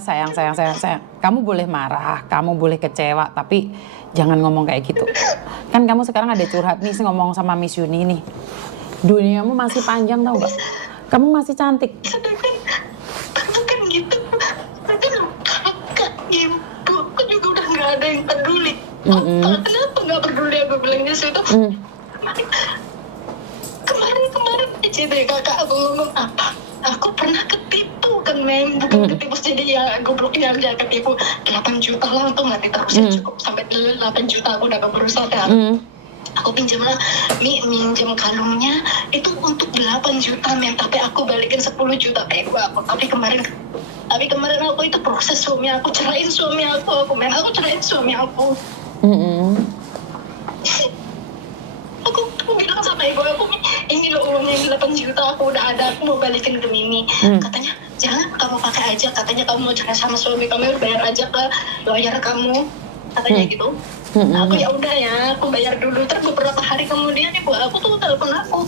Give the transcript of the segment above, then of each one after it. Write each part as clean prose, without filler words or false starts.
Sayang. Kamu boleh marah, kamu boleh kecewa, tapi jangan ngomong kayak gitu. Kan kamu sekarang ada curhat nih, ngomong sama Miss Yuni nih. Duniamu masih panjang tau gak? Kamu masih cantik. Kan gitu. Kan kakak, ibu, aku juga udah gak ada yang peduli. Kenapa gak peduli aku bilang di situ? Kemarin aja deh kakak aku ngomong apa? Aku pernah ketipu kan bukan ketipu jadi ya gobloknya aja ketipu 8 juta lah untuk nggak diterusin cukup sampai 8 juta aku udah berusaha dah. Aku minjem kalungnya itu untuk 8 juta tapi aku balikin 10 juta aku. Tapi kemarin aku itu proses suami aku cerain suami aku cerain suami aku. Aku bilang sama ibu aku, ini loh uangnya 8 juta aku udah ada, aku mau balikin ke Mimi. Katanya jangan kamu pakai aja, katanya kamu mau cerai sama suami kamu bayar aja ke lawyer kamu, katanya gitu. Aku ya udah ya, aku bayar dulu. Terus beberapa hari kemudian ibu aku tuh telepon aku.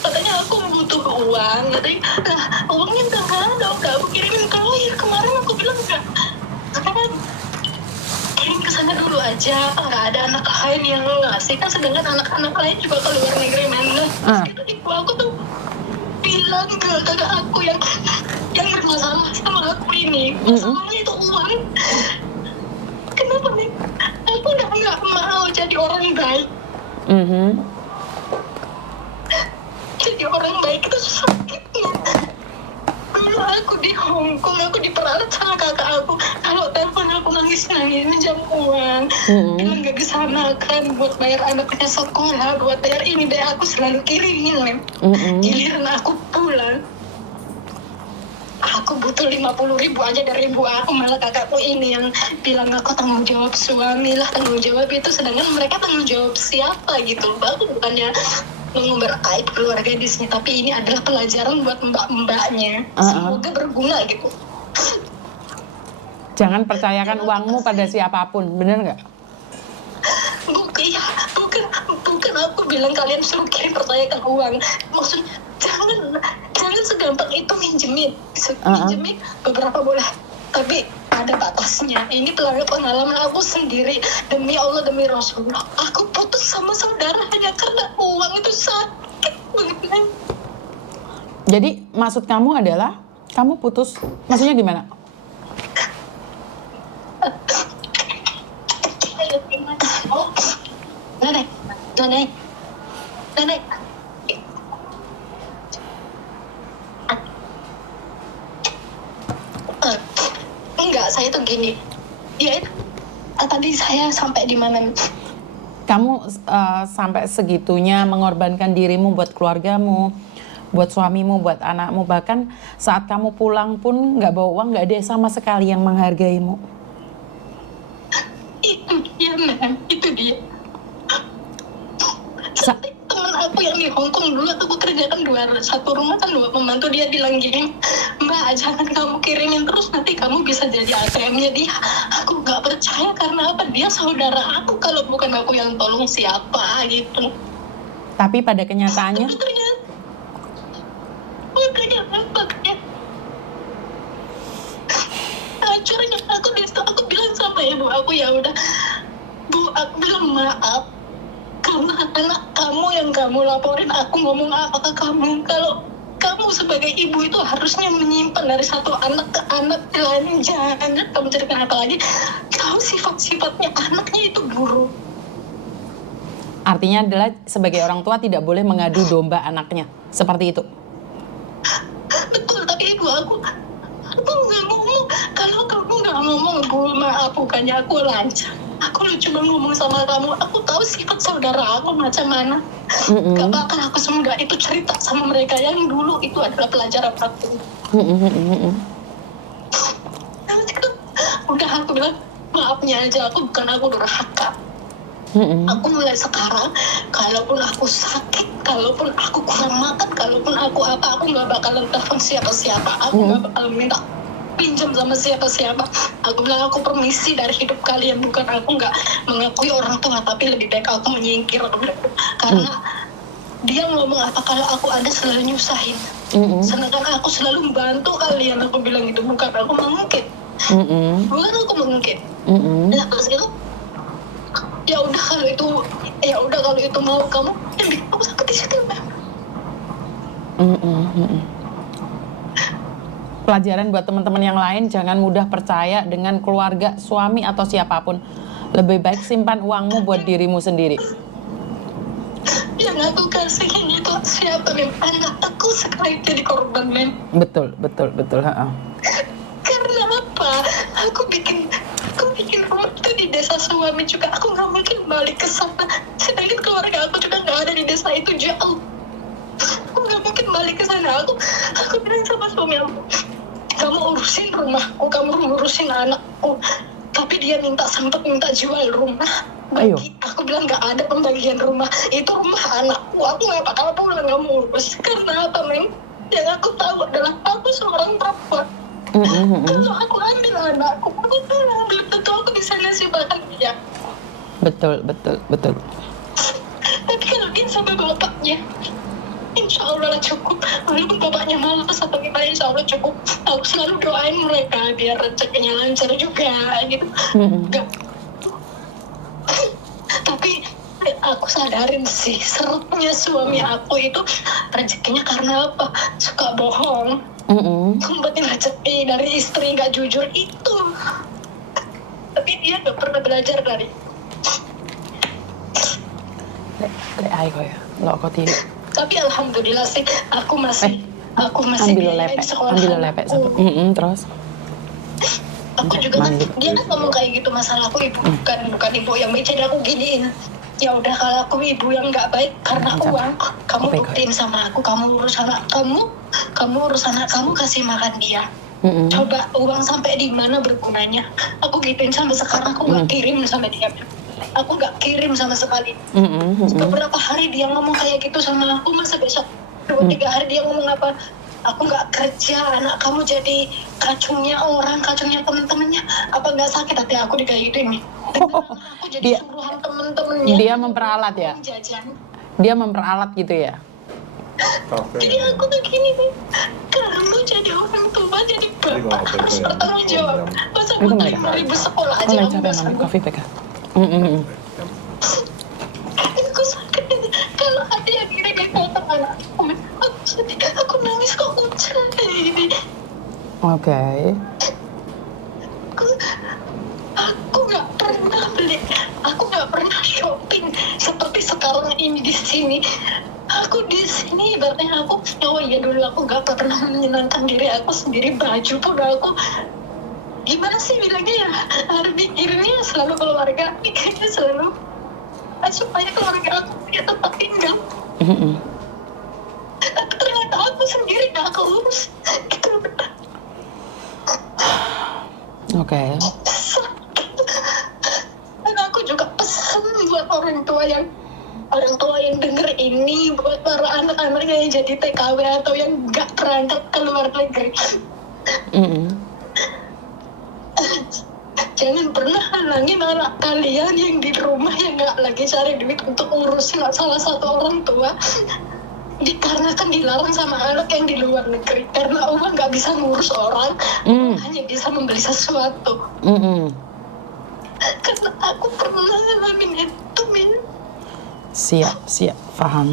Katanya aku butuh uang, katanya uangnya udah aku kirimin ke lawyer kemarin. Aku bilang enggak, katanya kirim ke sana dulu aja, nggak ada anak lain yang ngasih kan, sedangkan anak-anak lain juga ke luar negeri mana. Terus gitu ibu aku tuh bilang ke kakak aku yang bermasalah sama aku ini, masalahnya itu uang. Kenapa nih? Aku udah nggak mau jadi orang baik. Jadi orang baik itu sakitnya. Dulu aku di Hong Kong, aku diperalat sama kakak aku. Kalau telepon aku nangis minjam uang, bilang gak bisa makan buat bayar anaknya sekolah, buat bayar ini deh, aku selalu kirimin. Giliran aku pulang, aku butuh 50.000 aja dari ibu aku, malah kakakku ini yang bilang aku tanggung jawab suami lah, tanggung jawab itu, sedangkan mereka tanggung jawab siapa gitu. Aku bukannya mengumbar aib keluarga di sini, tapi ini adalah pelajaran buat mbak-mbaknya. Semoga berguna gitu. Jangan percayakan uangmu pada siapapun, bener nggak? Bukan aku bilang kalian suruh kirim percayakan uang. Maksudnya jangan segampang itu minjemin beberapa boleh, tapi ada batasnya. Ini pengalaman aku sendiri, demi Allah demi Rasulullah, aku putus sama saudara hanya karena uang. Itu sakit banget. Jadi maksud kamu adalah kamu putus, maksudnya gimana? Nenek. Enggak, saya tuh gini. Ya, tadi saya sampai di mana? Kamu sampai segitunya mengorbankan dirimu buat keluargamu, buat suamimu, buat anakmu, bahkan saat kamu pulang pun nggak bawa uang, nggak ada sama sekali yang menghargaimu. Itu dia, Nan. Itu dia. Temen aku yang di Hong Kong dulu aku kerjakan satu rumah kan 2 pembantu, dia bilang gini, Mbak jangan kamu kirimin terus, nanti kamu bisa jadi ATM-nya dia. Aku nggak percaya karena apa, dia saudara aku, kalau bukan aku yang tolong siapa gitu. Tapi pada kenyataannya hancurnya aku bilang sama ibu aku, ya udah Bu, aku bilang maaf karena anak kamu yang kamu laporin, aku ngomong apa ke kamu, kalau kamu sebagai ibu itu harusnya menyimpan dari satu anak ke anak lain. Jangan kamu ceritakan apa lagi, tahu sifat-sifatnya anaknya itu buruk. artinya adalah sebagai orang tua tidak boleh mengadu domba anaknya, seperti itu. Betul, tapi ibu aku nggak ngomong. Kalau kamu nggak ngomong, Bu, maaf, bukannya aku lancang. Aku cuma ngomong sama kamu, aku tahu sifat saudara aku macam mana. Gak bakal aku semudah itu cerita sama mereka, yang dulu itu adalah pelajaran aku. Udah aku bilang, maafnya aja, aku durhaka. Aku mulai sekarang, kalaupun aku sakit, kalaupun aku kurang makan, kalaupun aku apa, aku gak bakalan telepon siapa-siapa. Aku gak bakalan minta pinjam sama siapa-siapa. Aku bilang aku permisi dari hidup kalian, bukan aku nggak mengakui orang tua, tapi lebih baik aku menyingkir. Karena dia ngomong apa, kalau aku ada selalu nyusahin. Sedangkan aku selalu membantu kalian, aku bilang gitu, bukan aku mengungkit. Bukan aku mengungkit. Nah terus itu, ya udah kalau itu mau kamu, yang bikin aku sakit di situ, Mem. Pelajaran buat teman-teman yang lain, jangan mudah percaya dengan keluarga, suami atau siapapun. Lebih baik simpan uangmu buat dirimu sendiri. Yang aku kasihin itu siapa, Mem? Anak aku sekali jadi korban, Mem. Betul. Karena apa? Aku bikin rumah itu di desa suami juga. Aku nggak mungkin balik ke sana. Sedangkan keluarga aku juga nggak ada di desa itu, jauh. Aku nggak mungkin balik ke sana. Aku bilang sama suami aku, kamu urusin rumahku, kamu urusin anakku. Tapi dia sempat minta jual rumah. Aku bilang nggak ada pembagian rumah. Itu rumah anakku. Aku nggak bakal pulang, nggak mau urus. Karena apa, Mem? Yang aku tahu adalah aku seorang perempuan. Kalau aku ambil anakku, aku pulang. Belum tentu aku bisa ngasih bahagia. Betul. Tapi kalau dia sama bapaknya, insya Allah lah cukup. Walaupun bapaknya malas atau gimana, insya Allah cukup. Aku selalu doain mereka biar rezekinya lancar juga gitu. Tapi aku sadarin sih, serutnya suami aku itu rezekinya karena apa? Suka bohong. Ngumpetin rezeki dari istri, gak jujur itu. Tapi dia gak pernah belajar dari. Tapi alhamdulillah sih, aku masih ambil lepek. Terus aku juga kan, dia kan ngomong kayak gitu, masalah aku ibu bukan ibu yang baik, jadi aku giniin, ya udah kalau aku ibu yang nggak baik karena uang, kamu buktiin sama aku, kamu urus anak kamu kasih makan dia. Coba uang sampai di mana bergunanya? Aku gituin sampai sekarang, aku nggak kirim sama dia. Aku nggak kirim sama sekali. Beberapa hari dia ngomong kayak gitu sama aku, masa besok 2-3 hari dia ngomong apa? Aku nggak kerja, anak kamu jadi kacungnya orang, kacungnya temen-temennya. Apa nggak sakit hati aku kayak gitu ini? Aku jadi suruhan temen-temennya. Dia memperalat ya? Jajan. Dia memperalat gitu ya? Jadi aku tuh gini nih, kamu jadi orang tua, jadi bapak harus bertanggung jawab. Masa aku 5.000 sekolah aja kamu nggak sanggup. Aku sakit, kalau ada yang gini datang anakku, aku sedih, aku nangis kok hujan kayak gini. Oke. Aku nggak pernah beli, aku nggak pernah shopping seperti sekarang ini di sini. Aku di sini ibaratnya aku, dulu aku nggak pernah menyenangkan diri aku sendiri, baju pun aku gimana sih bilangnya ya, harus mikirnya selalu keluarga, mikirnya selalu supaya keluarga aku punya tempat tinggal. Tapi ternyata aku sendiri gak keurus gitu. Oke. Dan aku juga pesan buat orang tua yang denger ini, buat para anak-anaknya yang jadi TKW atau yang gak berangkat ke luar negeri. Jangan pernah halangin anak kalian yang di rumah yang gak lagi cari duit untuk ngurusin salah satu orang tua, dikarenakan dilarang sama anak yang di luar negeri karena uang gak bisa ngurus orang, hanya bisa membeli sesuatu. Karena aku pernah ngalamin itu, Min. Siap, paham.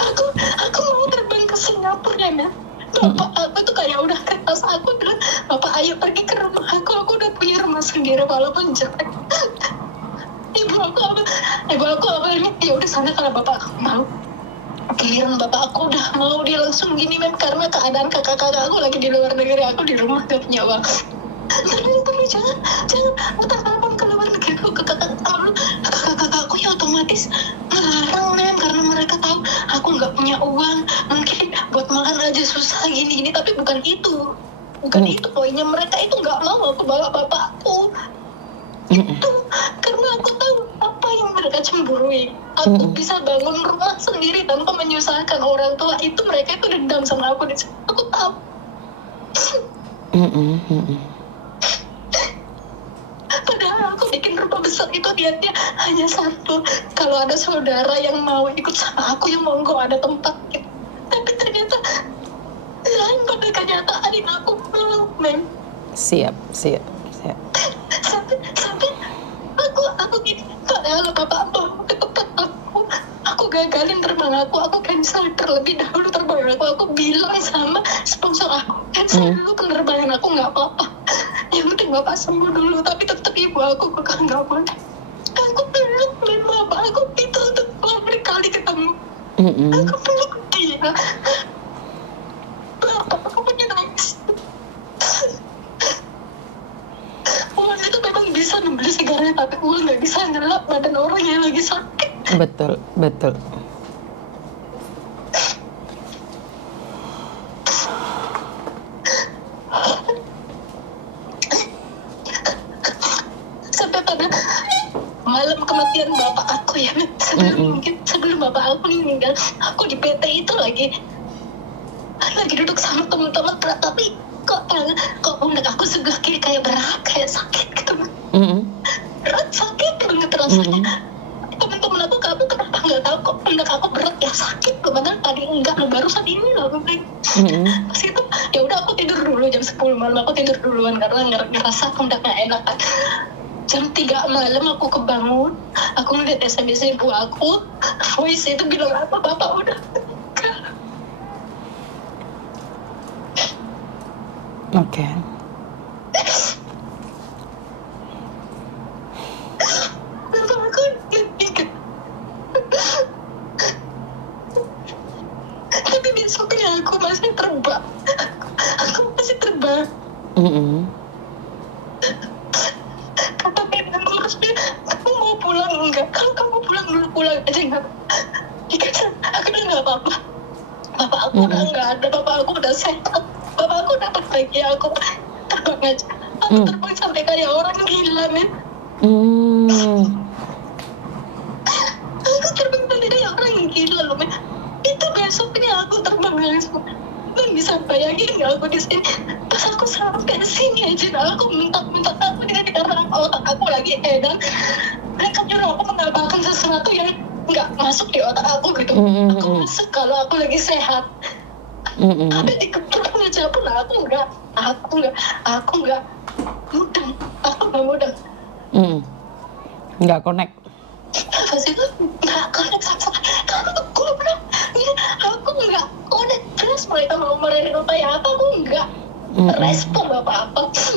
Aku mau terbang ke Singapura ya, Min. Bapak aku tuh kayak udah keras, aku bilang, Bapak ayo pergi ke rumah aku udah punya rumah sendiri walaupun jelek. Ibu aku ini, ya udah sana kalau Bapak mau. Giliran Bapak aku udah mau, dia langsung gini, Mem, karena keadaan kakak-kakak aku lagi di luar negeri, aku di rumah gak punya uang. Tapi jangan minta telepon ke luar negeri, ke kakak-kakakku ya otomatis ngelarang, Mem, karena mereka tahu aku nggak punya uang, mungkin buat makan aja susah gini, tapi bukan itu poinnya. Mereka itu nggak mau aku bawa bapakku. Itu karena aku tahu apa yang mereka cemburui. Aku bisa bangun rumah sendiri tanpa menyusahkan orang tua, itu mereka itu dendam sama aku tahu. Padahal aku bikin rumah besar itu niatnya hanya satu, kalau ada saudara yang mau ikut sama aku, yang monggo ada tempat gitu. Tapi ternyata ngajarin aku peluk, men. Siap. Sampai aku gini, padahal bapak ke tempat aku gagalin terbang aku cancel terlebih dahulu terbang aku bilang sama sponsor aku cancel dulu penerbangan aku, nggak apa-apa, yang penting bapak sembuh dulu. Tapi tetap ibu aku kekang nggak boleh. Aku peluk bapak aku, itu untuk berkali ketemu. Aku peluk dia, bapak aku punya nangis. Uang itu memang bisa membeli sigaret, tapi uang nggak bisa ngelap badan orang yang lagi sakit. Betul. Sampai pada malam kematian bapak aku ya, sebelum bapak aku meninggal, aku di PT itu lagi duduk sama teman-teman, tapi kok pundak aku sebelah kiri kayak berat, kayak sakit gitu. Berat, sakit banget rasanya. Teman-teman aku, kamu kenapa nggak tahu kok pundak aku berat ya, sakit. Padahal tadi enggak, barusan ini loh aku bilang. Pas itu ya udah aku tidur dulu, jam 10 malam aku tidur duluan karena ngerasa pundaknya enak kan. Jam 3 malam aku kebangun, aku ngeliat SMS ibu aku, voice itu bilang apa, bapak udah meninggal. Oke. Bapak aku meninggal. Tapi besoknya aku masih terbang. Kata Beben ngurusnya, kamu mau pulang enggak? Kalau kamu pulang dulu, pulang aja enggak? Aku bilang nggak apa-apa. Bapak aku udah nggak ada, bapak aku udah sehat. Bapak aku dapat lagi, aku terbang aja. Aku terbang sampai kayak orang gila, men. Aku terbang sampai kayak orang gila loh, men. Itu besoknya aku terbang langsung. Lu bisa bayangin nggak aku di sini? Pas aku sampai sini aja, aku minta aku dengan karena otak aku lagi edan. Mereka nyuruh aku menambahkan sesuatu yang nggak masuk di otak aku gitu. Aku masuk kalau aku lagi sehat. Tapi di kepala aja pun aku nggak mudeng. Nggak connect. Pas itu nggak connect sama karena aku bilang aku nggak connect. Terus mereka mau marahin apa ya, aku nggak respon apa-apa.